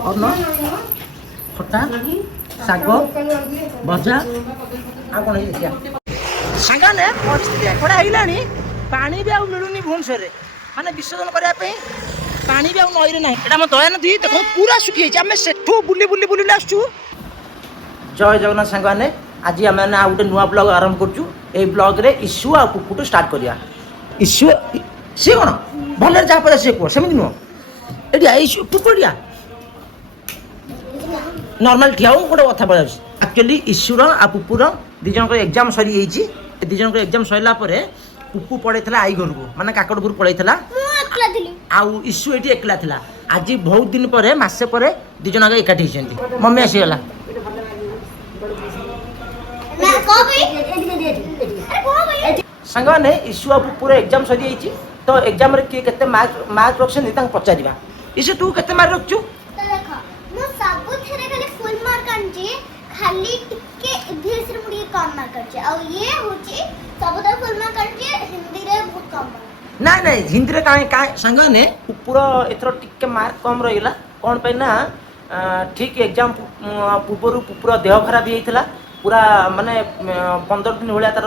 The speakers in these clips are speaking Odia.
ଅନ୍ନ ଖଟା ଶାଗ ଭଜା ଆଉ କ'ଣ ହେଇଛି ସାଙ୍ଗମାନେ ପରିସ୍ଥିତି ଏପଟେ ହେଇଗଲାଣି। ପାଣି ବି ଆଉ ମିଳୁନି ଭୁବନେଶ୍ୱରରେ, ମାନେ ବିସର୍ଜନ କରିବା ପାଇଁ ପାଣି ବି ଆଉ ନଈରେ ନାହିଁ। ଏଇଟା ଆମ ଦୟାନଦୀ ଦେଖ ପୁରା ଶୁଖିଯାଇଛି। ଆମେ ସେଠୁ ବୁଲି ବୁଲି ବୁଲି ଆସୁଛୁ। ଜୟ ଜଗନ୍ନାଥ ସାଙ୍ଗମାନେ, ଆଜି ଆମେ ଆଉ ଗୋଟେ ନୂଆ ବ୍ଲଗ ଆରମ୍ଭ କରୁଛୁ। ଏଇ ବ୍ଲଗରେ ଇସ୍ୟୁ ଆଉ କୁକୁଠୁ ଷ୍ଟାର୍ଟ କରିବା। ଇସ୍ୟୁ ସିଏ କ'ଣ ଭଲରେ ଯାହା ପଡ଼ିଲା ସିଏ କୁହ, ସେମିତି ନୁହଁ। ଏଠି ଇସ୍ୟୁ କୁକୁଡ଼ିଆ ନର୍ମାଲ ଠିଆ ହଉ ଗୋଟେ କଥା ପଳାଉଛି। ଆକ୍ଚୁଆଲି ଇସ୍ୟୁର ଆଉ ପୁପୁର ଦୁଇ ଜଣଙ୍କର ଏକ୍ଜାମ୍ ସରିଯାଇଛି। ଦୁଇ ଜଣଙ୍କର ଏକ୍ଜାମ୍ ସରିଲା ପରେ ପୁପୁ ପଳେଇଥିଲା ଆଈ ଘରକୁ, ମାନେ କାକଡ଼ ଘରକୁ ପଳେଇଥିଲା। ଆଉ ଇସ୍ୟୁ ଏଠି ଏକଲା ଥିଲା। ଆଜି ବହୁତ ଦିନ ପରେ ମାସେ ପରେ ଦୁଇ ଜଣ ଆଗ ଏକାଠି ହେଇଛନ୍ତି। ମମି ଆସିଗଲା। ସାଙ୍ଗମାନେ ଇସ୍ୟୁ ଆଉ ପୁପୁର ଏକ୍ଜାମ୍ ସରିଯାଇଛି। ତ ଏକ୍ଜାମ୍ରେ କିଏ କେତେ ମାର୍କ ରଖିଛନ୍ତି ତାଙ୍କୁ ପଚାରିବା। ଇସ୍ୟୁ ତୁ କେତେ ମାର୍କ ରଖିଛୁ? ଖାଲି ଟିକେ ଇଭିଏସ୍ ରେ ମୁଁ ଟିକେ କମ୍ ମାର୍କ କରିଛି, ଆଉ ଇଏ ହଉଛି ସବୁଠାରୁ ଫୁଲ୍ ମାର୍କ କରିଛି, ହିନ୍ଦୀରେ ବହୁତ କମ୍ ମାର୍କ। ନାଇଁ ହିନ୍ଦୀରେ କାହିଁ ସାଙ୍ଗମାନେ ପୁପୁର ଏଥର ଟିକେ ମାର୍କ କମ୍ ରହିଗଲା। କ'ଣ ପାଇଁ ନା ଠିକ୍ ଏକ୍ଜାମ୍ ପୂର୍ବରୁ ପୁପୁର ଦେହ ଖରାପ ହେଇଯାଇଥିଲା। ପୁରା ମାନେ 15 ଦିନ ଭଳିଆ ତାର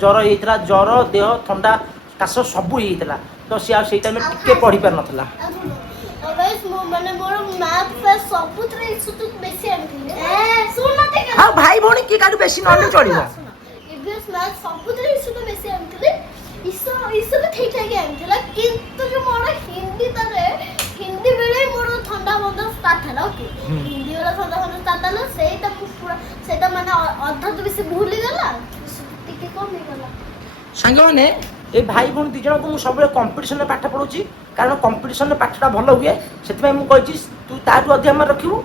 ଜ୍ୱର ହେଇଯାଇଥିଲା। ଜ୍ୱର ଦେହ ଥଣ୍ଡା କାଶ ସବୁ ହେଇଯାଇଥିଲା। ତ ସିଏ ଆଉ ସେଇ ଟାଇମ୍ରେ ଟିକେ ପଢ଼ିପାରିନଥିଲା। ହଁ ଭାଇ ଭଉଣୀ କିଏ କାହାଠୁ ବେଶୀ ନହେଲେ ଚଳିବ। ହିନ୍ଦୀ ବେଳେ ମୋର ଥଣ୍ଡା ବନ୍ଦ ଷ୍ଟାର୍ଟ ହେଲା। ଓକେ, ହିନ୍ଦୀ ବେଳେ ଥଣ୍ଡା ବନ୍ଦ ଷ୍ଟାର୍ଟ ହେଲା, ସେଇଟା ମାନେ ଅଧା ତ ବେଶୀ ଭୁଲିଗଲା, ଟିକେ କମ୍ ହେଇଗଲା। ସାଙ୍ଗମାନେ এই ଭାଇ ଭଉଣୀ ଦୁଇ ଜଣଙ୍କୁ ମୁଁ ସବୁବେଳେ କମ୍ପିଟିସନରେ ପାଠ ପଢ଼ଉଛି, କାରଣ କମ୍ପିଟିସନରେ ପାଠଟା ଭଲ ହୁଏ। ସେଥିପାଇଁ ମୁଁ କହିଛି ତୁ ତାଠୁ ଅଧିକା ମାର୍କ ରଖିବୁ।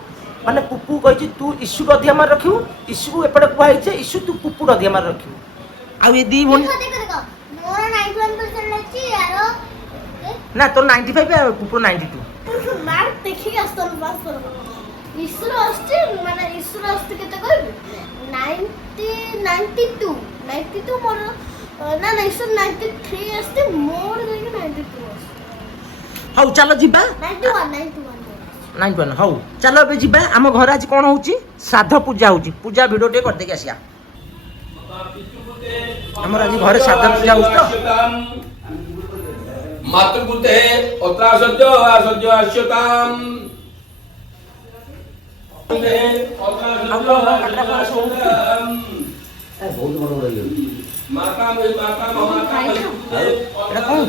ମାନେ ପୁପୁ କହିଛି ତୁ ଇସ୍ୟୁଠୁ ଅଧିକା ମାର୍କ ରଖିବୁ। ଇସ୍ୟୁକୁ ଏପଟେ କୁହାଯାଇଛି ଇସ୍ୟୁ ତୁ ପୁପୁଠୁ ଅଧିକା ମାର୍କ ରଖିବୁ। ଆଉ ଏ ଦୁଇ ଭଉଣୀ ନା ତୋର 95 ଆଉ ପୁପୁର 92। ମାର୍କ ଦେଖିକି ଆସୁନ ପାସ୍ କର। ଇସ୍ୟୁର ଆସୁଛି ମାନେ ଇସ୍ୟୁର ଆସୁଛି କେତେ କହିବି? 92 ମୋର ନା ଇସ୍ୟୁର 93 ଆସୁଛି, ମୋର ଯାଇକି 92 ଆସୁଛି। ହଉ ଚାଲ ଯିବା। 91 ହଉ ଚାଲ ଏବେ ଯିବା। ଆମ ଘରେ ଆଜି କ'ଣ ହେଉଛି? ଶ୍ରାଦ୍ଧ ପୂଜା ହେଉଛି। ପୂଜା ଭିଡ଼ିଓ ଟିକେ କରିଦେଇକି ଆସିବା। ଆମର ଆଜି ଘରେ ଶ୍ରାଦ୍ଧ ପୂଜା ହେଉଛି ତ। ମାତୃପୁତେ ଅତ୍ରାସଜ୍ଜ ଆସଜ୍ଜ ଆସ୍ୟତାମ୍ ବହୁତ ବଡ଼ ବଡ଼ ହେଇଯାଉଛି। ମାତା ମହାମାତା ଏଇଟା କ'ଣ?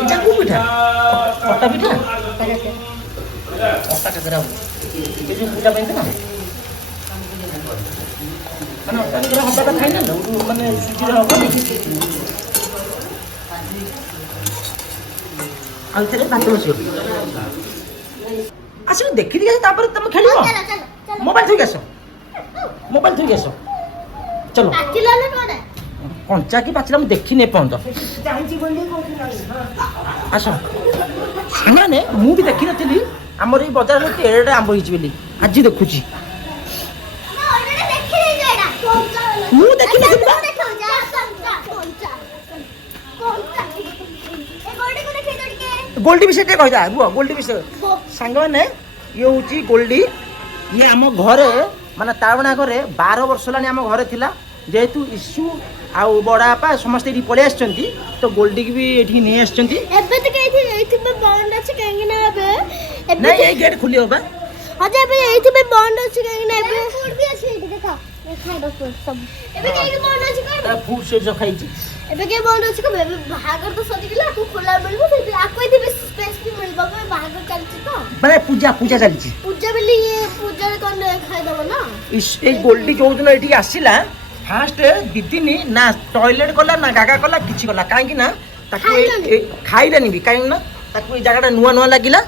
ଏଇଟା କୋଉ ପିଠା? ଅଟା ପିଠା? ଅଟା କାକରା ହେଉଛି। ଏ ଯେଉଁ ପୂଜା ପାଇଁ ତ ନା ମାନେ ଅଟା କାକରା ହବାଟା ଖାଇନା ମାନେ ସୁଜିରେ ହବନି। ଆଉ ଏଥିରେ ଭାତ ବସିବ। ଆସିବ ଦେଖିକି ଆସ, ତାପରେ ତମେ ଖେଳିବ। ମୋବାଇଲ ଥୋଇକି ଆସ, ମୋବାଇଲ ଥୋଇକି ଆସ। ଚलो କଞ୍ଚା କି ପାଚିଲା ମୁଁ ଦେଖିନି ଏପର୍ଯ୍ୟନ୍ତ। ଆସ ସାଙ୍ଗମାନେ, ମୁଁ ବି ଦେଖିନଥିଲି ଆମର ଏଇ ବଜାରରେ ଏଡ଼େ ଆମ୍ବ ହେଇଛି ବୋଲି। ଆଜି ଦେଖୁଛି। ମୁଁ ଦେଖିନଥିଲି ବା। ଗୋଲ୍ଡି ବିଷୟ ଟିକେ କହିଥା। ରୁହ, ଗୋଲ୍ଡି ବିଷୟ ସାଙ୍ଗମାନେ, ଇଏ ହେଉଛି ଗୋଲ୍ଡି। ଇଏ ଆମ ଘରେ ମାନେ ତାବଣା ଘରେ 12 ବର୍ଷ ହେଲାଣି ଆମ ଘରେ ଥିଲା। ଯେହେତୁ ଇସ୍ୟୁ ଆଉ ବଡ଼ ବାପା ସମସ୍ତେ ଏଠି ପଳେଇ ଆସିଛନ୍ତି, ତ ଗୋଲ୍ଡିକି ବି ଏଠିକି ନେଇ ଆସିଛନ୍ତି। ଏବେ ତ ଏଇଥିପାଇଁ ବନ୍ଦ ଅଛି, କାହିଁକି ନା ଏବେ ନାଇଁ ଏଇ ଗେଟ୍ ଖୋଲିବ ବା। ହଁ ଯେ ଏବେ ଏଇଥିପାଇଁ ବନ୍ଦ ଅଛି, କାହିଁକି ନା ଏବେ ଫୁଡ୍ ବି ଅଛି ଏଇଠି। ଦେଖ ସବୁ ଏବେ କାହିଁକି ବନ୍ଦ ଅଛି କହିବି? ଫୁଡ୍ ସେ ଯୋଉ ଖାଇଛି। ଏବେ କାହିଁ ବନ୍ଦ ଅଛି କହିବି? ଏବେ ବାହାଘର ତ ସରିଗଲା, ଆକୁ ଖୋଲା ମିଳିବ, ସେଇଠି ଆକୁ ଏଠି ସ୍ପେସ୍ ବି ମିଳିବ। ବାହାଘର ଚାଲିଛି ତ, ମାନେ ପୂଜା ଚାଲିଛି। ପୂଜା ବୋଲି ପୂଜାରେ କଣ ଖାଇଦବ ନା। ଏଇ ଗୋଲ୍ଡି ଯୋଉଦିନ ଏଠିକି ଆସିଲା ଫାଷ୍ଟ 2 ଦିନ ନା ଟଏଲେଟ୍ କଲା ନା ଗାଗା କଲା, କିଛି କଲା। କାହିଁକି ନା ତାକୁ ଖାଇଲାନି ବି, କାହିଁକି ନା ତାକୁ ଏଇ ଜାଗାଟା ନୂଆ ଲାଗିଲା।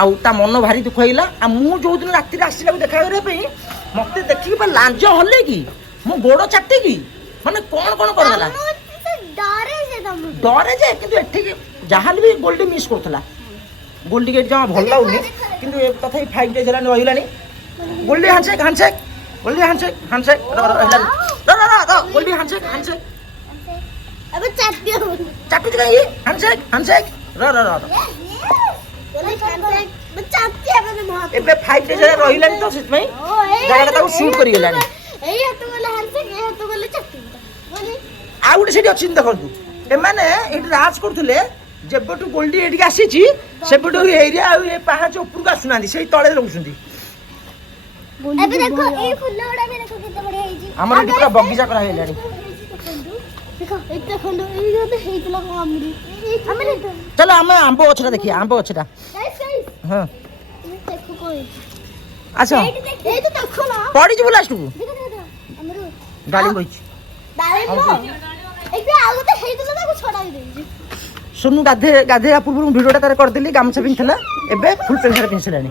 ଆଉ ତା ମନ ଭାରି ଦୁଃଖ ହେଇଗଲା। ଆଉ ମୁଁ ଯୋଉଦିନ ରାତିରେ ଆସିଲାକୁ ଦେଖା କରିବା ପାଇଁ ମତେ ଦେଖିକି ବା ଲାଞ୍ଜ ହଲେ କି ମୋ ଗୋଡ଼ ଚାଟିକି ମାନେ କ'ଣ କରିଦେଲା। ଡରେ ଯେ, କିନ୍ତୁ ଏଠିକି ଯାହାହେଲେ ବି ଗୋଲ୍ଡି ମିସ୍ କରୁଥିଲା। ଗୋଲ୍ଡିକି ଏଠି ଜମା ଭଲ ଲାଗୁନି, କିନ୍ତୁ ତଥାପି 5 days ହେଲାଣି ରହିଲାଣି। Goldie handshake Goldie handshake Goldie handshake ଏବେ ଚାଟି ହଉନି। ଚାଟୁଛି କାହିଁକି? ହ୍ୟାଣ୍ଡସେକ୍ ଏବେ 5 ଡେଜ୍ ରହିଲାନି ତ ସେଥିପାଇଁ ଜାଗାଟା ତାକୁ ସୁଟ୍ କରିଗଲାଣି। ଏଇ ହାତ ଗଲେ ହ୍ୟାଣ୍ଡସେକ୍, ଏଇ ହାତ ଗଲେ ଚାଟି ଆଉ ଗୋଟେ ସେଠି ଅଛି ଦେଖନ୍ତୁ, ଏମାନେ ଏଠି ରାଜ କରୁଥିଲେ ଯେବେଠୁ ଗୋଲ୍ଡି ଏଠିକି ଆସିଛି ସେବେଠୁ ଏରିଆ ଆଉ ଏ ପାହାଚ ଉପରକୁ ଆସୁନାହାନ୍ତି, ସେଇ ତଳେ ରହୁଛନ୍ତି। ଏବେ ଦେଖ ଏଇ ଫୁଲ ଗୁଡା ବି ଦେଖ କେତେ ବଢିଆ ହେଇଛି। ଆମର ଏଠି ପୁରା ବଗିଚା କରା ହେଇଲାଣି। ଦେଖ ଏତେ ଖଣ୍ଡ ଏଇ ଗୋଟେ ହେଇଥିଲା କଣ ଆମର ଚାଲ ଆମେ ଆମ୍ବ ଗଛଟା ଦେଖିବା, ଆମ୍ବ ଗଛଟା। ହଁ ଦେଖ କଣ ହେଇଛି। ଆସ ଏଇ ତ ଦେଖ ନା ପଡ଼ିଯିବୁ ଲାଷ୍ଟକୁ। ଆମର ଡାଳିମ୍ବ ହେଇଛି। ଡାଳିମ୍ବ ଏଇଟା ଆଉ ଗୋଟେ ହେଇଥିଲା ତାକୁ ଛଡାଇ ଦେଇଛି। ସୋନୁ ଗାଧେଇବା ପୂର୍ବରୁ ଭିଡ଼ିଓଟା ତାର କରିଦେଲି, ଗାମୁଛା ପିନ୍ଧିଥିଲା, ଏବେ ଫୁଲ୍ ପ୍ୟାଣ୍ଟ ସାର୍ଟ ପିନ୍ଧିଲାଣି।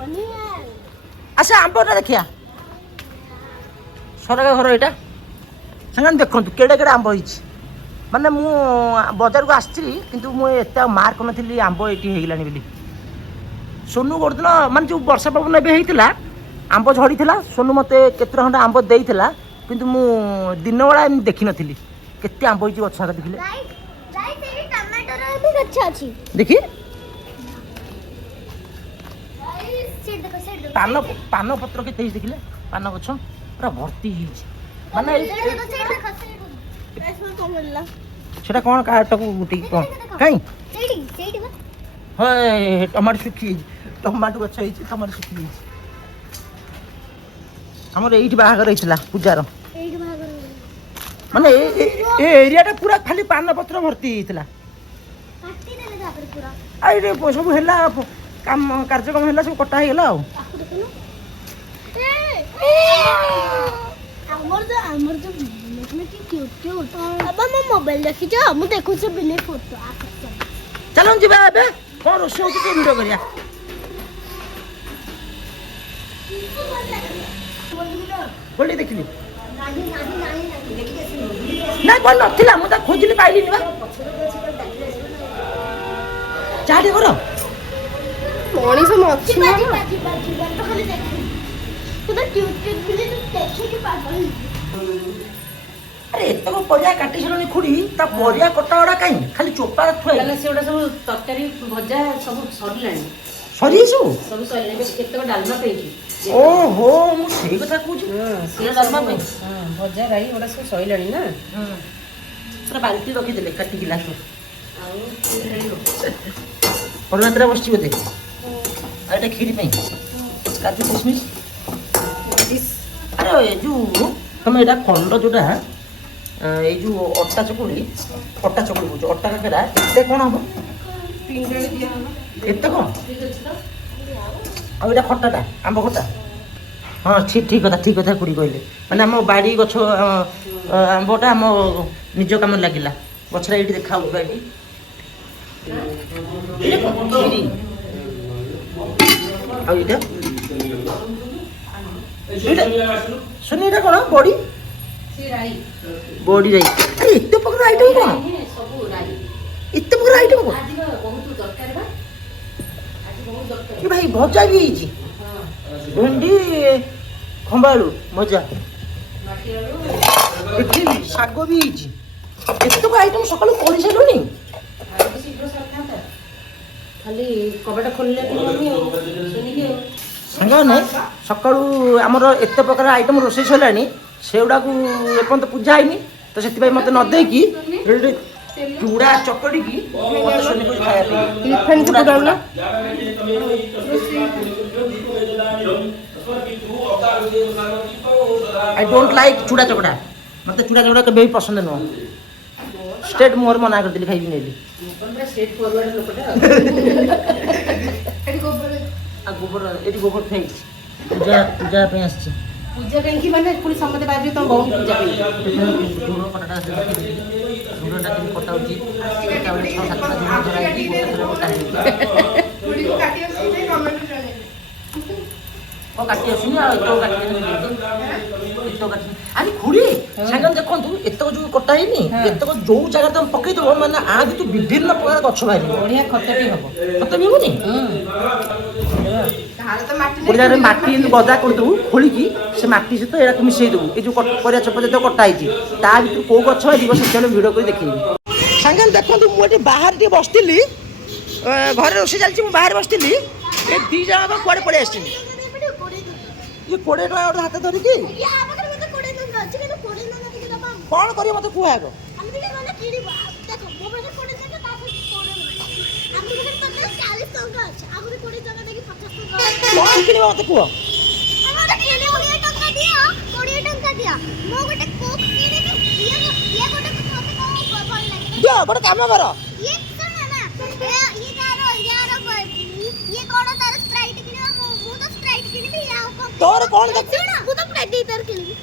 ଆସ ଆମ୍ବଟା ଦେଖିଆ। ସରକା ଘର ଏଇଟା ସେମାନେ ଦେଖନ୍ତୁ କେଡ଼େ କେଡ଼େ ଆମ୍ବ ହେଇଛି। ମାନେ ମୁଁ ବଜାରକୁ ଆସିଥିଲି କିନ୍ତୁ ମୁଁ ଏତେ ଆଉ ମାର୍କ କରିନଥିଲି ଆମ୍ବ ଏଇଠି ହେଇଗଲାଣି ବୋଲି। ସୋନୁ ଗୋଟେ ଦିନ ମାନେ ଯେଉଁ ବର୍ଷା ପବନ ଏବେ ହେଇଥିଲା ଆମ୍ବ ଝଡ଼ିଥିଲା, ସୋନୁ ମୋତେ କେତେ ଖଣ୍ଡେ ଆମ୍ବ ଦେଇଥିଲା, କିନ୍ତୁ ମୁଁ ଦିନବେଳା ଏମିତି ଦେଖିନଥିଲି। କେତେ ଆମ୍ବ ହେଇଛି ଗଛ ଆଗ ଦେଖିଲେ। ଦେଖି ପାନ ପତ୍ର କେତେ ହେଇଛି ଦେଖିଲେ, ପାନ ଗଛ ପୁରା ଭର୍ତ୍ତି ହେଇଛି। ମାନେ ସେଟା କ'ଣ କାହାଟାକୁ ଗୋଟେକି କ'ଣ କାଇଁ ହଁ ଟମାଟୋ ଶୁଖିଯାଇଛି, ଟମାଟୋ ଗଛ ହେଇଛି, ଟମାଟୋ ଶୁଖିଯାଇଛି। ଆମର ଏଇଠି ବାହାଘର ହେଇଥିଲା ପୂଜାର, ମାନେ ଏ ଏରିଆଟା ପୁରା ଖାଲି ପାନ ପତ୍ର ଭର୍ତ୍ତି ହେଇଥିଲା। ଆଉ ଏଇଠି ସବୁ ହେଲା କାମ କାର୍ଯ୍ୟକ୍ରମ ହେଲା, ସବୁ କଟା ହେଇଗଲା ଆଉ। ମୋବାଇଲ ଦେଖିଛ ମୁଁ ଦେଖୁଛି ବିଲେଇ ଫଟୋ। ଚାଲ ଯିବା ଏବେ, କ'ଣ ରୋଷେଇ ହଉଛି ଟିକେ ଭିଡ଼ିଓ କରିବା। ବୋଲି ଦେଖିଲି ନା କ'ଣ ନଥିଲା, ମୁଁ ତାକୁ ଖୋଜିଲି ପାଇଲିନି ବା। ଚାହା ଟିକେ କର। ମଣିଷ ଆରେ ଏତକ ପରିବା କାଟି ସାରିଲଣି ଖୁଡ଼ି, ତା ପରିବା କଟା ଗୁଡ଼ା କାହିଁ ଖାଲି ଚୋପା ଥୁଆ ସେଗୁଡ଼ା ସବୁ ତରକାରୀ ଭଜା ସବୁ ସରିଲାଣି, ସରି ସବୁ ସରିଲାଣି। କେତେକ ଡାଲମା ପାଇଛି। ଓହୋ ମୁଁ ସେଇ କଥା କହୁଛି। ଡାଲମା ପାଇଁ ଭଜା ରାଇ ଏଗୁଡ଼ା ସବୁ ସରିଲାଣି ନା। ପୁରା ବାଲ୍ଟି ରଖିଦେଲେ କାଟିକି ଲାଷ୍ଟ। ଆଉ ପରିମାତ୍ରା ବସିଛି ବୋଧେ। ଆଉ ଏଇଟା କ୍ଷୀରି ପାଇଁ କାଜୁ କିସମିସ୍। ଆରେ ଏ ଯେଉଁ ତମେ ଏଇଟା ଖଣ୍ଡ ଯେଉଁଟା ଏଇ ଯେଉଁ ଅଟା ଚକୁଳି କହୁଛୁ, ଅଟା କାକେରା ଏତେ କ'ଣ ହବ? ଏତେ କ'ଣ? ଆଉ ଏଇଟା ଖଟାଟା ଆମ୍ବ ଖଟା। ହଁ ଠିକ୍ କଥା ଖୁଡ଼ି କହିଲେ। ମାନେ ଆମ ବାଡ଼ି ଗଛ ଆମ୍ବଟା ଆମ ନିଜ କାମରେ ଲାଗିଲା। ଗଛଟା ଏଇଠି ଦେଖା ହେଉଛି ବାଡ଼ି। କ୍ଷୀରି ଆଉ ଏଇଟା ଶୁଣି ଏଇଟା କ'ଣ? ବଡ଼ି ବଡ଼ି ରାଇ। ଆରେ ଏତେ ପ୍ରକାର ଆଇଟମ୍ କ'ଣ? ଏତେ ପ୍ରକାର ଆଇଟମ୍ କ'ଣ? କି ଭାଇ ଭଜା ବି ହେଇଛି, ଭେଣ୍ଡି ଖମ୍ବାଳୁ ଭଜା, ଏଠି ଶାଗ ବି ହେଇଛି। ଏତକ ଆଇଟମ୍ ସକାଳୁ କରି ସାରିଲୁଣି? ଖାଲି କବାଟ ଖୋଲିଲେ ସାଙ୍ଗମାନେ ସକାଳୁ ଆମର ଏତେ ପ୍ରକାର ଆଇଟମ୍ ରୋଷେଇ ସରିଲାଣି, ସେଗୁଡ଼ାକୁ ଏପର୍ଯ୍ୟନ୍ତ ପୂଜା ହେଇନି, ତ ସେଥିପାଇଁ ମୋତେ ନ ଦେଇକି ଚୁଡ଼ା ଚକଡ଼ିକି ମୋତେ ଶୁଣିକି ଖାଇବା ଆଇ ଡୋଣ୍ଟ ଲାଇକ୍ ଚୁଡ଼ା ଚକଡ଼ା। ମୋତେ ଚୁଡ଼ା ଚକଡ଼ା କେବେ ବି ପସନ୍ଦ ନୁହଁ। ଷ୍ଟେଟ୍ ମୋର ମନା କରିଦେଲି, ଖାଇବି ନେଲି। ଆଉ ଗୋବର ଏଠି ଗୋବର ଖାଇଛି, ପୂଜା ପାଇଁ ଆସିଛି। ପୂଜା କାହିଁକି ମାନେ ପୁଣି ସମସ୍ତେ ବାହାରିବେ ତମ ବୋଉ ପୂଜା ପାଇଁ। ଝୁଡ଼ କଟାଟା ଝୁଡ଼ଟା କେମିତି କଟା ହେଉଛି, 6-7ଟା ଝୁଡ଼ ଧରା ହେଇକି ଗୋଟେ କଟା ହେଇଛି। କାଟି ଆସୁନି ଆଉ ଏତକ କାଟି। ଆରେ ଖୁଡ଼ି ସାଙ୍ଗରେ ଦେଖନ୍ତୁ, ଏତକ ଯେଉଁ କଟା ହେଇନି, ଏତକ ଯୋଉ ଜାଗାରେ ତମେ ପକେଇଦବ ମାନେ ଆ ଭିତରୁ ବିଭିନ୍ନ ପ୍ରକାର ଗଛ ବାହାରିବ। ବଢ଼ିଆ ଖତ ବି ହବ। ଖତ ବି ହବନି? ଗୋଟେ ଜାଗାରେ ମାଟି ଗଦା କରିଦେବୁ ଖୋଳିକି, ସେ ମାଟି ସହିତ ଏଇଟାକୁ ମିଶେଇ ଦେବୁ। ଏ ଯେଉଁ ପରିବା ଚୋପା ଯେତେକ କଟା ହେଇଛି ତା ଭିତରୁ କୋଉ ଗଛ ବାହାରିବ ସେତେବେଳେ ଭିଡ଼ିଓ କରି ଦେଖେଇବି। ସାଙ୍ଗରେ ଦେଖନ୍ତୁ, ମୁଁ ଏଠି ବାହାରେ ଟିକେ ବସିଥିଲି, ଘରେ ରୋଷେଇ ଚାଲିଛି, ମୁଁ ବାହାରେ ବସିଥିଲି, ଏ ଦୁଇ ଜଣ କୁଆଡ଼େ ପଳେଇ ଆସିଛନ୍ତି। ଇଏ 20 ଟଙ୍କା ଗୋଟେ ହାତେ ଧରିକି ୟା ପାଖରେ ମତେ 20 ଟଙ୍କା ଅଛି କିନ୍ତୁ 20 ଟଙ୍କା ଟିକେ ଦବା କ'ଣ କରିବ ମୋତେ କୁହ ଆଗ। ଆମେ ଟିକେ ଗଲେ କିଣିବା ଦେଖ ମୋ ପାଖରେ 20 ଟଙ୍କା ତା ପାଖରେ 20 ଆମ ପାଖରେ ତତେ 40 ଟଙ୍କା ଅଛି ଆହୁରି 20 ଟଙ୍କା ଦେଇକି 50 ଟଙ୍କା କ'ଣ କିଣିବ ମୋତେ କୁହ। ଆମର କିଣି 20 ଟଙ୍କା ଦିଅ 20 ଟଙ୍କା ଦିଅ ମୁଁ ଗୋଟେ କୋକ୍ କିଣିବି ଇଏ ଗୋଟେ ମତେ କଣ ଭଲ ଲାଗେ ଦିଅ ଗୋଟେ କାମ କର। ଇଏ ଶୁଣ ନା ଇଏ କଣ ତାର ସ୍ପ୍ରାଇଟ୍ କିଣିବା ମୁଁ ତ ସ୍ପ୍ରାଇଟ୍ କିଣିବି ଆଉ କଣ ତୋର କ'ଣ ଦେଖ ଶୁଣ ମୁଁ ତ ସ୍ପ୍ରାଇଟ୍ ତାର କିଣିବି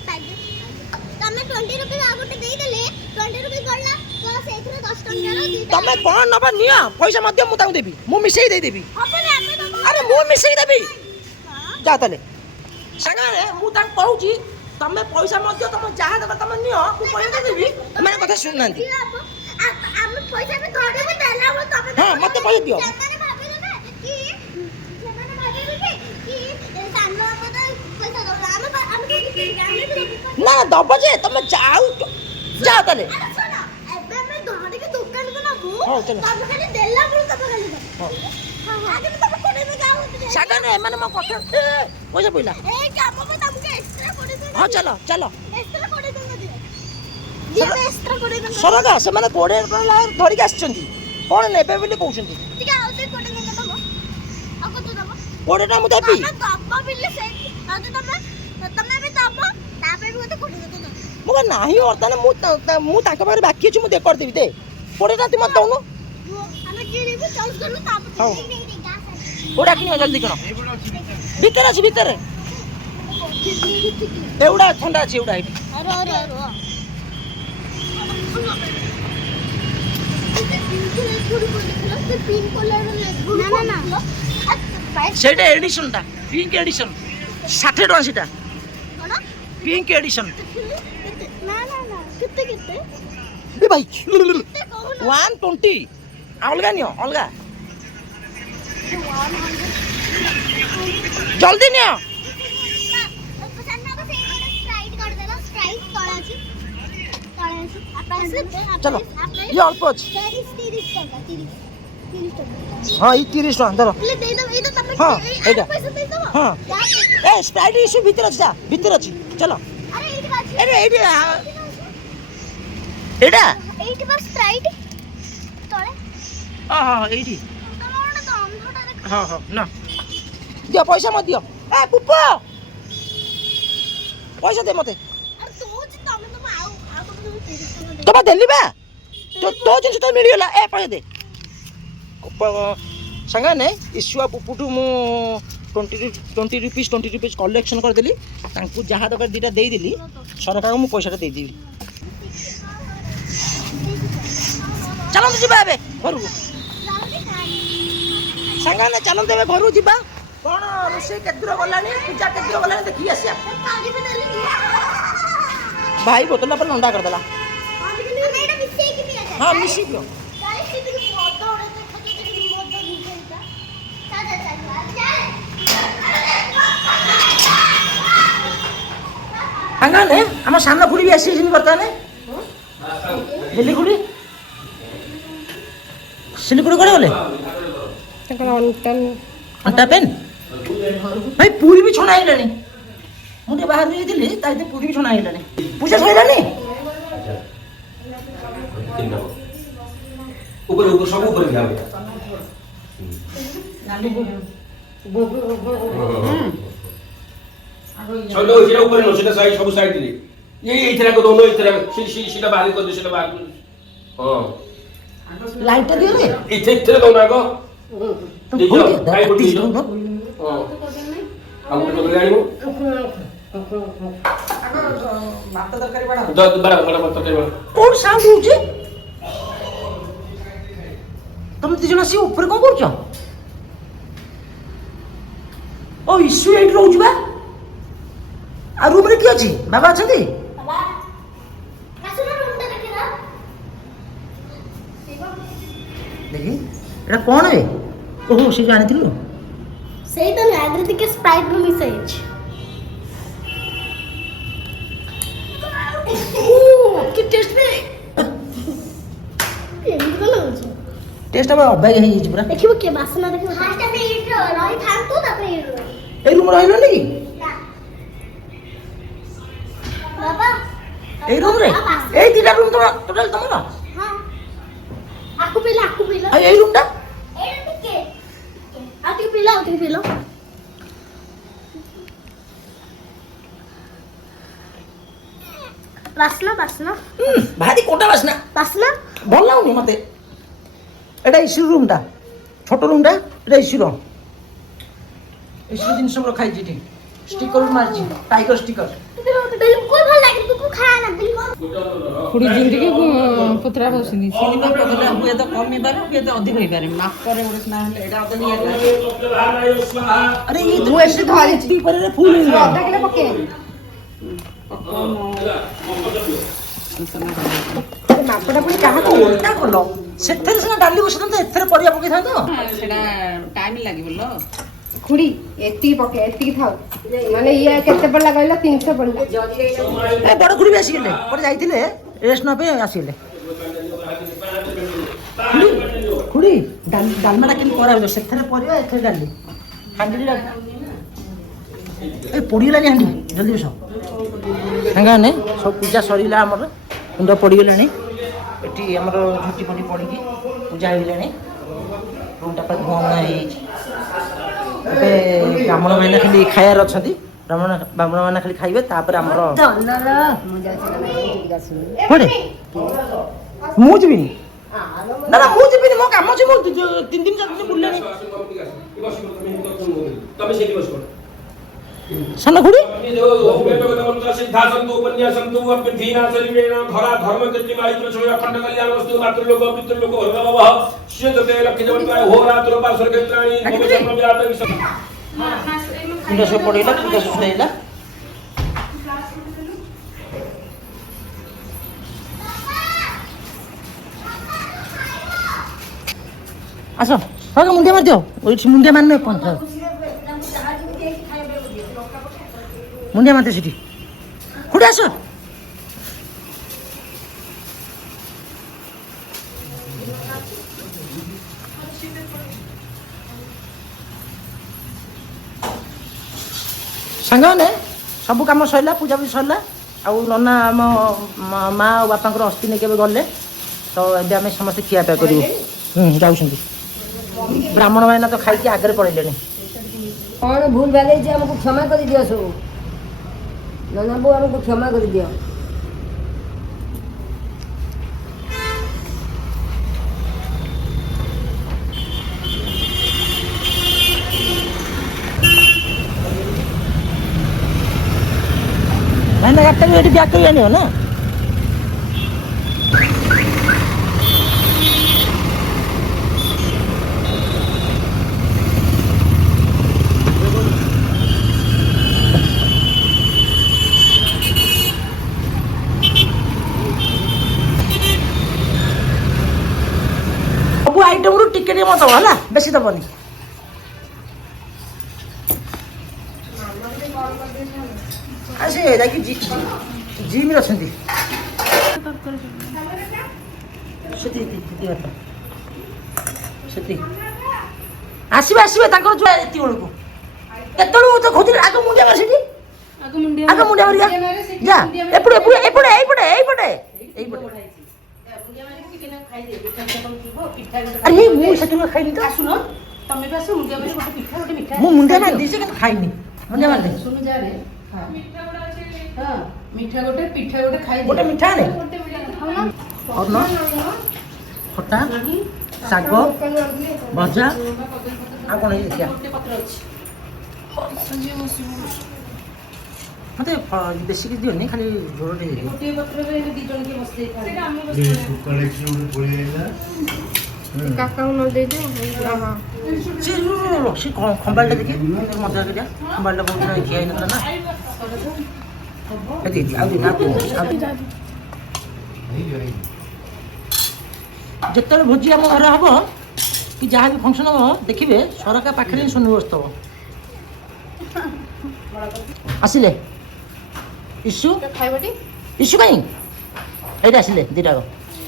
ତମେ 20 रुपीस ଆଉ ଗୋଟେ ଦେଇଦେଲେ 20 रुपीस ଗଲା ତ ସେଇଥିରେ 10 ଟଙ୍କାର ଦିଟା ତମେ କ'ଣ ନବ ନିଅ ପଇସା ମଧ୍ୟ ମୁଁ ତାଙ୍କୁ ଦେବି ମୁଁ ମିଶେଇ ଦେଇଦେବି। ହବନି ଆମେ ଦବୁ ଆରେ ମୁଁ ମିଶେଇ ଦେବି ଯା ତାହେଲେ ସାଙ୍ଗରେ ମୁଁ ତାଙ୍କୁ କହୁଛି ତମେ ପଇସା ମଧ୍ୟ ତମ ଯାହା ଦେବ ତମେ ନିଅ ମୁଁ ପଇସା ଦେବି ଏମାନେ କଥା ଶୁଣୁନାହାନ୍ତି। ଆମେ ପଇସା ବି ଧରିବୁ ଦେଲା ବେଳକୁ ତମେ ହଁ ମୋତେ ପଇସା ଦିଅ। ସେମାନେ ଭାବିବେ ନା କି ସେମାନେ ଭାବିବେ କି ସାନ ଆମଟା ପଇସା ଦବ ଆମେ ତ କିଛି ଆମେ ବି ନା ଦବ ଯେ ତମେ ଯାଉ ଯା ତାହେଲେ। ଆରେ ଶୁଣ ଏବେ ଆମେ ଧରିକି ଦୋକାନକୁ ନବୁ ହଉ, ଚାଲ। ତମେ ଖାଲି ଦେଲା ବେଳକୁ ତମେ ଖାଲି ଦବ ହଉ। ଆଗେ ତମେ କୋଡେ ଯାଉ ସାଙ୍ଗରେ ଏମାନେ ମୋ କଥା ପଇସା ପଇଲା এই কাম মে তোমাকে এক্সট্রা করে দেব ହଁ ଚାଲ ଚାଲ এক্সট্রা করে দেব দিয়ে এক্সট্রা করে দেব ସରକା ସେମାନେ 20 ଟଙ୍କା ଧରିକି ଆସିଛନ୍ତି କ'ଣ ନେବେ ବୋଲି କହୁଛନ୍ତି। ঠিক আছে তুই করে দেব দেব আর কত দেব 20 ଟଙ୍କା ମୁଁ ଦେବି। ତମେ ଦବ ବିଲେ ସେ ଆଉ ତମେ ବି ଦବ ତାପରେ ବି ମତେ କୋଟି ଦେବ ମୁଁ କହିଲି ନାହିଁ ବର୍ତ୍ତମାନ ମୁଁ ତାଙ୍କ ପାଖରେ ବାକି ଅଛି ମୁଁ କରିଦେବି ଦେ 20 ଟଙ୍କା ତୁ ମୋତେ ଦଉନୁ। ଆମେ କିଣିବୁ ଚଏସ୍ କଲୁ ତାପରେ ହଉ। କୋଉଟା କିଣିବ ଜଲ୍ଦି କିଣ ଭିତରେ ଅଛି ଭିତରେ ଏଗୁଡ଼ା ଥଣ୍ଡା ଅଛି ଏଗୁଡ଼ା ଏଇଠି। ଆରେ ଆରେ ଆରେ ନା ନା ନା ସେଇଟା ଏଡ଼ିସନଟା ପିଙ୍କ ଏଡ଼ିସନ 60 ଟଙ୍କା ସେଇଟା କଣ ପିଙ୍କ ଏଡ଼ିସନ। ନା ନା ନା କେତେ କେତେ ଏ ଭାଇ କେତେ କହୁନ 120 ଅଲଗା ନିଅ ଅଲଗା ଜଲ୍ଦି ନିଅ। চলো ইয়ে অল্প আছে হ্যাঁ এই 30 টଙ୍କା ধর হ্যাঁ এইটা হ্যাঁ এই স্প্রাইট ইস্যু ভিতরে আছে যা ভিতরে আছে চলো আরে এইটা এটা হ্যাঁ হ্যাঁ এইটি হ্যাঁ হ্যাঁ না দিও পয়সা মত দিও এ পুপ পয়সা দে মতে তোমা দেলি ବା ତୋ ଜିନିଷ ତ ମିଳିଗଲା ଏ ପଇସା ଦେ ସାଙ୍ଗମାନେ ଇସୁଆ ପୁପୁଠୁ ମୁଁ 20 ରୁପିସ୍ କଲେକ୍ସନ୍ କରିଦେଲି ତାଙ୍କୁ ଯାହା ଦରକାର ଦୁଇଟା ଦେଇଦେଲି ସରକାରଙ୍କୁ ମୁଁ ପଇସାଟା ଦେଇଦେବି। ଚାଲନ୍ତୁ ଯିବା ଏବେ ଘରକୁ ସାଙ୍ଗମାନେ ଚାଲନ୍ତୁ ଏବେ ଘରକୁ ଯିବା କ'ଣ ରୋଷେଇ କେତେ ଦୂର ଗଲାଣି ପୂଜା କେତେ ଦୂର ଗଲାଣି ଦେଖିକି ଆସିବା। ଭାଇ ବୋତଲଟା ପରେ ଲଣ୍ଡା କରିଦେଲା ହଁ ମିଶିକି ସାଙ୍ଗମାନେ ଆମ ସାନ ଖୁଡ଼ି ବି ଆସିଛନ୍ତି ବର୍ତ୍ତମାନ ସିଲିଗୁଡ଼ି କୁଆଡ଼େ ଗଲେ ତାଙ୍କର ଅଣ୍ଟା ପେନ୍ ଭାଇ ପୁରୀ ବି ଛଣା ହେଇଗଲାଣି ମୁଁ ଟିକେ ବାହାରକୁ ଯାଇଥିଲି ତା ଭିତରେ ପୁରୀ ବି ଛଣା ହେଇଗଲାଣି ପୂଜା ସରିଲାଣି ଉପରେ ଉପରେ ସବୁ ଉପରେ ଦିଆ ହୁଏ ଛୋଟ ସେଟା ଉପରେ ନୁହଁ ସେଟା ସାଇଡ୍ ସବୁ ସାଇଡ୍ ରେ ଏଇଥିରେ ଦଉନ ଏଇଥିରେ ସେଟା ବାହାରି କରିଦିଅ ସେଟା ବାହାର ହଁ ଲାଇଟ୍ଟା ଦିଅ ରେ ଏଇଥିରେ ଦଉନ ଆଗ ଦେଇଦିଅ ଖାଇ ପଡ଼ି ଦେଇଦିଅ ଦଉନ ହଁ ଆଉ ଗୋଟେ କଦଳୀ ଆଣିବ ଭାତ ତରକାରୀ ବାଡ଼ା ବड़ा ବड़ा ତରକାରୀ ବड़ा କୋଉଠି ସାଉଣ୍ଡ ହଉଛି ତମେ ଦି ଜଣ ଆସି ଉପରେ କ'ଣ କରୁଛ ଓ ଇସୁ ଏଇଠି ରହୁଛି ବା ଆଉ ରୁମ୍ରେ କିଏ ଅଛି ବାବା ଅଛନ୍ତି ଦେଖି ଏଇଟା କ'ଣ ଏ ଓହୋ ସେ ଜାଣିଥିଲୁ ସେଇ ତ ଆଗରେ ଟିକେ ସ୍ପ୍ରାଇଟ୍ ରୁ ମିଶା ହେଇଛି କି ଟେଷ୍ଟ ବେ ଏମିତି କଣ ହଉଛି ଟେଷ୍ଟ ବା ଅବାଗିଆ ହେଇଯାଇଛି ପୁରା ଦେଖିବୁ କିଏ ବାସନା ଦେଖିବୁ ଫାଷ୍ଟ ଆମେ ଏଇଠି ରହିଥାନ୍ତୁ ତାପରେ ଏଇଠି ରହିବୁ ଏଇ ରୁମ୍ ରହିଲନି କି ଏଇ ରୁମରେ ଏଇ ଦିଟା ରୁମ ଟୋଟାଲ ତମର? ହଁ ଆକୁ ପିଲା ଆଉ ଏଇ ରୁମଟା? ଏଇଟା ଟିକେ ଆଉ ଟିକେ ପିଲା ବାସ୍ନା ଭାରି କୋଟା ବାସ୍ନା ଭଲ ଲାଗୁନି ମତେ। ଏଇଟା ଇସ୍ୟୁ ରୁମଟା, ଛୋଟ ରୁମଟା, ଏଇଟା ଇସ୍ୟୁର ଜିନିଷ ମୋର ଖାଇଛି ଏଠି। ଷ୍ଟିକର ମାରିଛି, ଟାଇଗର ଷ୍ଟିକର। बिल्कुल भल लागे तुको खाना बिल्कुल खुड़ी जिंदगी पुत्रा होसनी सिनेमा पकड़ा हुए तो कम ही बारे हुए तो अधिक होई बारे माफ करे उड़स ना हले एडा तो नहीं अरे ये तू ऐसे धरी स्पीकर रे फुल हो आधा किलो पके ମାପଟା ପୁଣି କାହାକୁ ଓଲଟା କଲ? ସେଥିରେ ସିନା ଡାଲି ବସିଥାନ୍ତ, ଏଥିରେ ପରିବା ପକେଇଥାନ୍ତ। ସେଟା ଟାଇମ ଲାଗିବ ଲ खुड़ी एती पके एती थाउ माने ये केते पडला कहला 300 पडला ए बड़ खुड़ी भी आसीले पर जाइतिले रेस्ट न पे आसीले। खुड़ी डालमाटा केन कराबो सेथरे परिवा एथे डाली हांडी ए पड़ीलानी हांडी जल्दी बस सांगाने सब पूजा सरीला हमर कुंड पड़ी गेलानी एठी हमर झुटी पड़ी पड़ी की पूजा हेलानी रूमटा पर घोम हेई ଏବେ ବ୍ରାହ୍ମଣ ମାନେ ଖାଲି ଖାଇବାର ଅଛନ୍ତି। ବ୍ରାହ୍ମଣ ମାନେ ଖାଲି ଖାଇବେ, ତାପରେ ଆମର କୁଆଡ଼େ ମୁଁ ଯିବିନି। ନା ନା ମୁଁ ଯିବିନି, ମୋ କାମ ଅଛି। ମୁଁ 3 ଦିନ 4 ଦିନ ବୁଲିଲେଣି। ସାନ ଖୁଡ଼ି सिद्धासंतु उपन्यासंतु अपिधीना शरीरेण धरा धर्म कृति माहित्र सोय अखंड कल्याण वस्तु मातृलोक पितृलोक भवः श्वेतते लक्षजवत्वाय होरात्र पार्श्व क्षेत्राणि भवसम व्यात विषम କୁଣ୍ଡ ସବୁ ପଡ଼ିଗଲା, କୁଣ୍ଡ ସବୁ ହେଇଲା। ଆସ ହଁ ମୁଣ୍ଡିଆ ମାରିଦିଅ। ଏଇଠି ମୁଣ୍ଡିଆ ମାରିନେ ପନ୍ଥ ମୁଣ୍ଡିଆ ମାରିଦିଅ ସେଠି। ଖୁଡ଼ି ଆସ। ସାଙ୍ଗମାନେ ସବୁ କାମ ସରିଲା, ପୂଜାପୂଜି ସରିଲା। ଆଉ ନନା ଆମ ମା ଆଉ ବାପାଙ୍କର ଅସ୍ଥି ନେଇକି ଏବେ ଗଲେ, ତ ଏବେ ଆମେ ସମସ୍ତେ ଖିଆପିଆ କରିବୁ। ଯାଉଛନ୍ତି ବ୍ରାହ୍ମଣ ଭାଇନା ତ ଖାଇକି ଆଗରେ ପଳେଇଲେଣି। कौन भूल भाल है हमको क्षमा कर दियो सब नाना बो हमको क्षमा कर दियो। ଭାଇନା ଗାଡ଼ିଟା ବି ଏଠି ବ୍ୟାକ୍ କରି ଆଣିବ ନା? ସବୁ ଆଇଟମରୁ ଟିକେ ଟିକେ ମତ ହେଲା, ବେଶୀ ଦବନି। ଆଉ ସେ ଯାଇକି ଜିମ୍ରେ ଅଛନ୍ତି। ସେତିକି ଆସିବେ ଆସିବେ ତାଙ୍କର ଯୁଆ ଏତିକି ବେଳକୁ। କେତେବେଳକୁ ତ ଖୋଜିଲେ ଆଗ ମୁଣ୍ଡିଆ ମାରି ସେଠି ଆଗ ମୁଣ୍ଡିଆ ମାରିକା ଯା ଏପଟେ ଏପଟେ ଏପଟେ ଏଇପଟେ ଏଇପଟେ ଏଇପଟେ। ଆରେ ମୁଁ ସେଠି ଖାଇନି ତ। ଆସୁନ ତମେ ବି ଆସ ମୁଣ୍ଡିଆ ମାରି ଗୋଟେ ପିଠା ଗୋଟେ ମିଠା ମୁଁ ମୁଣ୍ଡିଆ ମାରି ଦେଇଛି କିନ୍ତୁ ଖାଇନି। ମୁଣ୍ଡିଆ ମାରି ଦେଇଛି। ଶୁଣୁ ଯା ରେ ହଁ ମିଠା ଗୋଟେ ପିଠା ଗୋଟେ ଖାଇ ଗୋଟେ ମିଠା ଆଣେ। ଅନ୍ନ ଖଟା ଶାଗ ଭଜା ଆଉ କ'ଣ ହେଇଛି ମତେ ବେଶୀ କିଛି ଦିଅନି, ଖାଲି ଝୋଳଟେ ହେଇଛି। ଗୋଟିଏ ପତ୍ରରେ 2 ଜଣ କିଏ ବସି काका न दे दे हां ସେ ଖମ୍ବାଳିଟା ଦେଖି ମଜା କରିବା। ଖମ୍ବାଳିଟା ବହୁତ ଦିନ ଖିଆ ହେଇନଥିଲା ନା। ଯେତେବେଳେ ଭୋଜି ଆମ ଘରେ ହବ କି ଯାହା ବି ଫଙ୍କସନ୍ ହବ, ଦେଖିବେ ସରକା ପାଖରେ ହିଁ ସୁନିବସ୍ତ ହବ। ଆସିଲେ ଇସୁ ଖାଇବଟି ଇସୁ କାଇଁ ଏଇଟା ଆସିଲେ ଦିଟାକ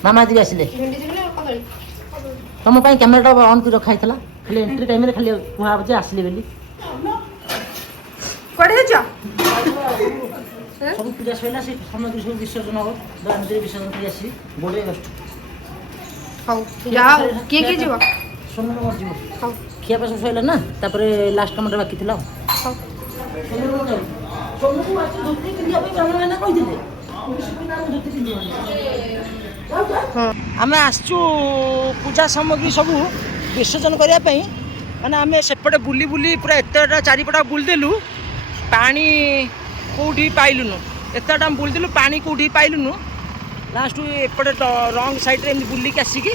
ମାମା ଦିଦି ଆସିଲେ। ଭେଣ୍ଡି ଯିବି ନା କଦଳୀ ତମ ପାଇଁ କ୍ୟାମେରାଟା ଅନ୍ କରି ରଖା ହେଇଥିଲା, ଖାଲି ଏଣ୍ଟ୍ରି ଟାଇମ୍ରେ ଖାଲି କୁହା ହବ ଯେ ଆସିଲେ ବୋଲି। କୁଆଡ଼େ ଯାଇଛ ସବୁ ପୂଜା ସରିଲା ସେ ସାମଗ୍ରୀ ସବୁ ବିସର୍ଜନ ହବ ଦୟାନଦୀରେ ବିସର୍ଜନ କରି ଆସିବି 2 ଅଗଷ୍ଟ। ହଉ ଯାଅ କିଏ କିଏ ଯିବ? ସୋନୁ ମୋର ଯିବ। ହଉ ଖିଆ ପିଆ ସବୁ ସରିଲା ନା ତାପରେ ଲାଷ୍ଟ କାମଟା ବାକି ଥିଲା ଆଉ। ହଉ ସୋନୁକୁ ଆସି ଧୋତି ପିନ୍ଧିବା ପାଇଁ ବ୍ରାହ୍ମଣ ମାନେ କହିଥିଲେ। ଆମେ ଆସିଛୁ ପୂଜା ସାମଗ୍ରୀ ସବୁ ବିସର୍ଜନ କରିବା ପାଇଁ। ମାନେ ଆମେ ସେପଟେ ବୁଲି ବୁଲି ପୁରା ଏତେଟା ଚାରିପଟା ବୁଲିଦେଲୁ ପାଣି କେଉଁଠି ପାଇଲୁନୁ। ଏତେଟା ଆମେ ବୁଲିଦେଲୁ ପାଣି କେଉଁଠି ପାଇଲୁନୁ। ଲାଷ୍ଟକୁ ଏପଟେ ରଙ୍ଗ ସାଇଡ଼୍ରେ ଏମିତି ବୁଲିକି ଆସିକି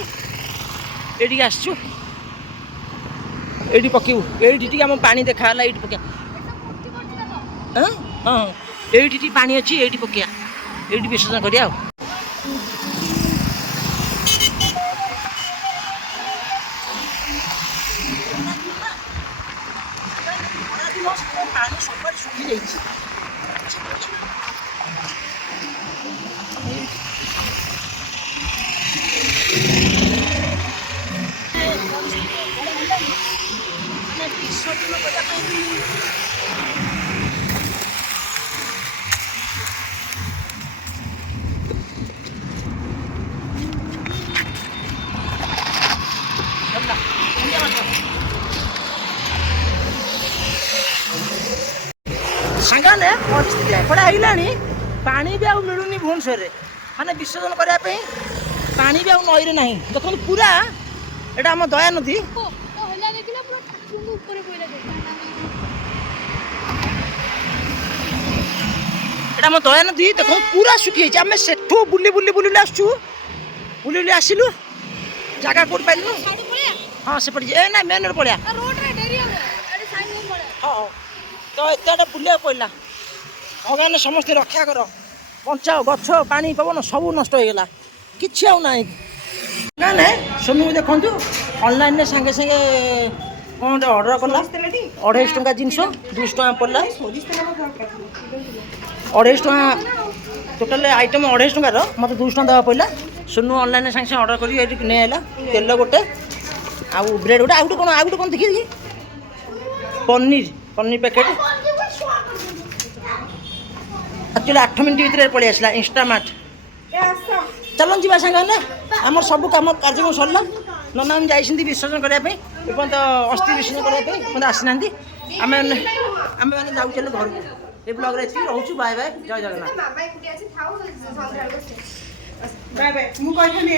ଏଇଠିକି ଆସିଛୁ। ଏଇଠି ପକେଇବୁ ଏଇଠି ଟିକେ ଆମ ପାଣି ଦେଖାହେଲା ଏଇଠି ପକେଇବା। ହଁ ଏଇଠି ଟିକେ ପାଣି ଅଛି ଏଇଠି ପକେଇବା ଏଇଠି ବିସର୍ଜନ କରିବା ଆଉ। ପାଣି ସବୁଆଡ଼େ ଶୁଖିଯାଇଛି। ବିସର୍ଜନ କରିବା ପାଇଁ ବି ସାଙ୍ଗମାନେ ପରିସ୍ଥିତି ଏପଟେ ହେଇଗଲାଣି ପାଣି ବି ଆଉ ମିଳୁନି ଭୁବନେଶ୍ୱରରେ। ମାନେ ବିସର୍ଜନ କରିବା ପାଇଁ ପାଣି ବି ଆଉ ନଈରେ ନାହିଁ। ଦେଖନ୍ତୁ ପୁରା ଏଇଟା ଆମ ଦୟା ନଦୀ। ଏଇଟା ଆମ ଦୟା ନଦୀ ଦେଖନ୍ତୁ ପୁରା ଶୁଖିଯାଇଛି। ଆମେ ସେଠୁ ବୁଲି ବୁଲି ବୁଲି ଆସୁଛୁ ବୁଲି ବୁଲି ଆସିଲୁ ଜାଗା କୋଉଠି ପାଇଲୁ। ହଁ ସେପଟେ ଏ ନା ମେନ୍ ରୋଡ଼ ପଳେଇବା। ହଁ ତ ଏତେଟା ବୁଲିବାକୁ ପଡ଼ିଲା। ଭଗବାନ ସମସ୍ତେ ରକ୍ଷା କର ବଞ୍ଚାଅ। ଗଛ ପାଣି ପବନ ସବୁ ନଷ୍ଟ ହେଇଗଲା କିଛି ଆଉ ନାହିଁ। ନା ନାଇଁ ସୋନୁକୁ ଦେଖନ୍ତୁ ଅନଲାଇନରେ ସାଙ୍ଗେ ସାଙ୍ଗେ କ'ଣ ଗୋଟେ ଅର୍ଡ଼ର କଲା 250 ଟଙ୍କା ଜିନିଷ 200 ଟଙ୍କା ପଡ଼ିଲା। 250 ଟଙ୍କା ଟୋଟାଲ ଆଇଟମ୍ 250 ଟଙ୍କାର ମୋତେ 200 ଟଙ୍କା ଦେବା ପଡ଼ିଲା। ସୋନୁ ଅନଲାଇନରେ ସାଙ୍ଗେ ସାଙ୍ଗେ ଅର୍ଡ଼ର କରି ଏଇଠି ନେଇ ଆଇଲା। ତେଲ ଗୋଟେ ଆଉ ବ୍ରେଡ଼ ଗୋଟେ ଆଉ ଗୋଟେ କ'ଣ ଦେଖିଲି ପନିର ପ୍ୟାକେଟ୍ ଆକ୍ଚୁଆଲି 8 ମିନିଟ୍ ଭିତରେ ପଳେଇ ଆସିଲା ଇନଷ୍ଟାମାର୍ଟ। ଚାଲନ୍ତୁ ଯିବା ସାଙ୍ଗମାନେ ଆମର ସବୁ କାମ କାର୍ଯ୍ୟକ୍ରମ ସରିଲା। ନନା ଆମେ ଯାଇଛନ୍ତି ବିସର୍ଜନ କରିବା ପାଇଁ ଏପର୍ଯ୍ୟନ୍ତ ଅସ୍ଥି ବିସର୍ଜନ କରିବା ପାଇଁ ମୋତେ ଆସିନାହାନ୍ତି। ଆମେ ମାନେ ଯାଉଛୁ ଘରକୁ। ଏ ବ୍ଲଗ୍ରେ ଏତିକି ରହୁଛୁ। ବାଏ ବାଏ ଜୟ ଜଗନ୍ନାଥ। ବାଏ ବାଏ ମୁଁ କହିଥିଲି